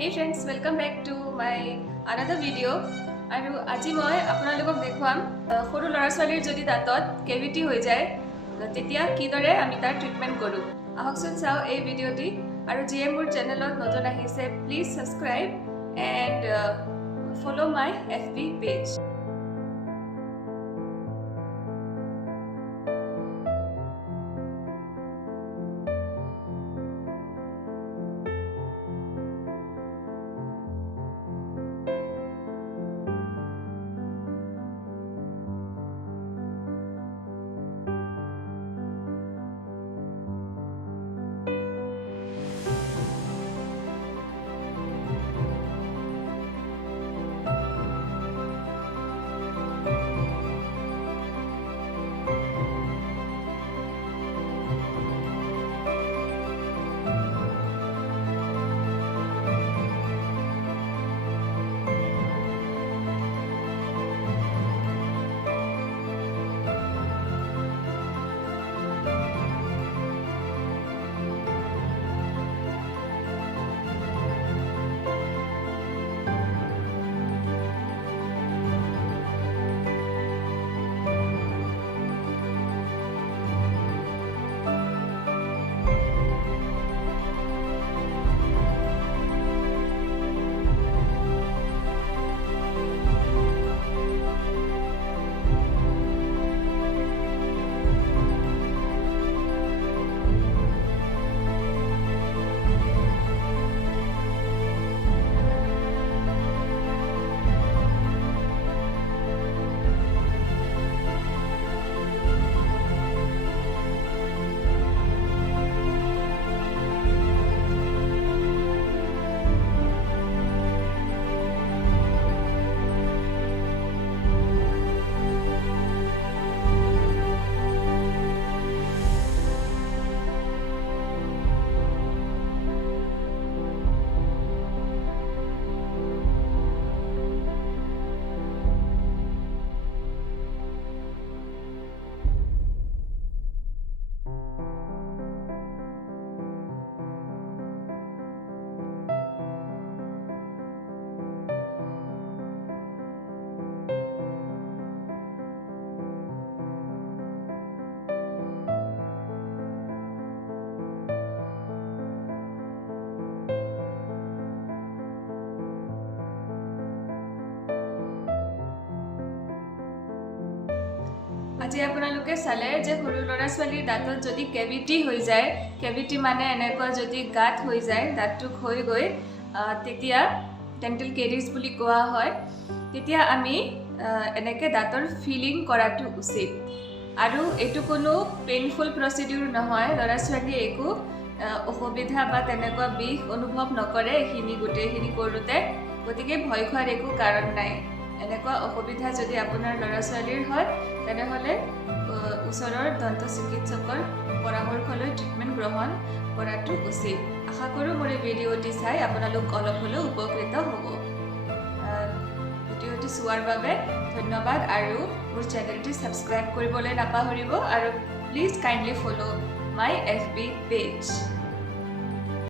Hey friends, welcome back to my another video. আৰু আজি মই আপোনালোকক দেখুৱাম সৰু ল'ৰা ছোৱালীৰ যদি দাঁতত কেভিটি হৈ যায় তেতিয়া কিদৰে আমি তাৰ ট্ৰিটমেন্ট কৰো। আহকচোন চাও এই ভিডিঅ'টি আৰু যিয়ে মোৰ চেনেলত নতুন আহিছে please subscribe and follow my FB page. আজি আপোনালোকে চালে যে সৰু ল'ৰা ছোৱালীৰ দাঁতত যদি কেভিটি হৈ যায় কেভিটি মানে এনেকুৱা যদি গাঁত হৈ যায় দাঁতটো হৈ গৈ তেতিয়া ডেন্টাল কেৰিজ বুলি কোৱা হয় তেতিয়া আমি এনেকে দাঁতৰ ফিলিং কৰাটো উচিত আৰু এটো কোনো পেইনফুল প্ৰচিডিউৰ নহয় ল'ৰা ছোৱালীয়ে একো অসুবিধা বা তেনেকুৱা বিষ অনুভৱ নকৰে এখিনি গোটেইখিনি কৰোতে গতিকে ভয় খোৱাৰ একো কাৰণ নাই এনেকুৱা অসুবিধা যদি আপোনাৰ ল'ৰা ছোৱালীৰ হয় তেনেহলে ওচৰৰ দন্ত চিকিৎসকৰ পৰামৰ্শ লৈ ট্ৰিটমেন্ট গ্ৰহণ কৰাটো উচিত আশা কৰোঁ মোৰ এই ভিডিঅ'টি চাই আপোনালোক অলপ হ'লেও উপকৃত হ'ব ভিডিঅ'টি চোৱাৰ বাবে ধন্যবাদ আৰু মোৰ চেনেলটি সাবস্ক্ৰাইব কৰিবলৈ নাপাহৰিব আৰু please kindly follow my FB page